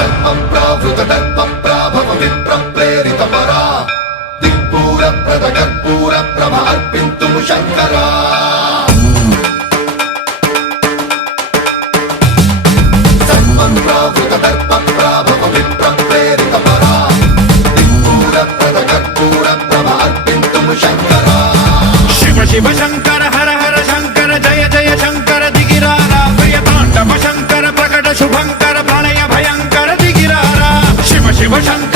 సర్పప్రావృత దర్పప్రాభవ విప్రప్రేరిత పరా దిక్పూర ప్రద కర్పూర ప్రభ అర్పింతుము శంకరా సర్పప్రావృత దర్పప్రాభవ విప్రప్రేరిత పరా దిక్పూర ప్రద కర్పూర ప్రభ అర్పింతుము శంకరా శివ శివ శంకర హర హర శంకర జయ జయ శంకర దిగిరారా ప్రియ తాండవ శంకర ప్రకట శుభంకర ప్రళయ భయంకర దిగిరారా శివ శివ శంకర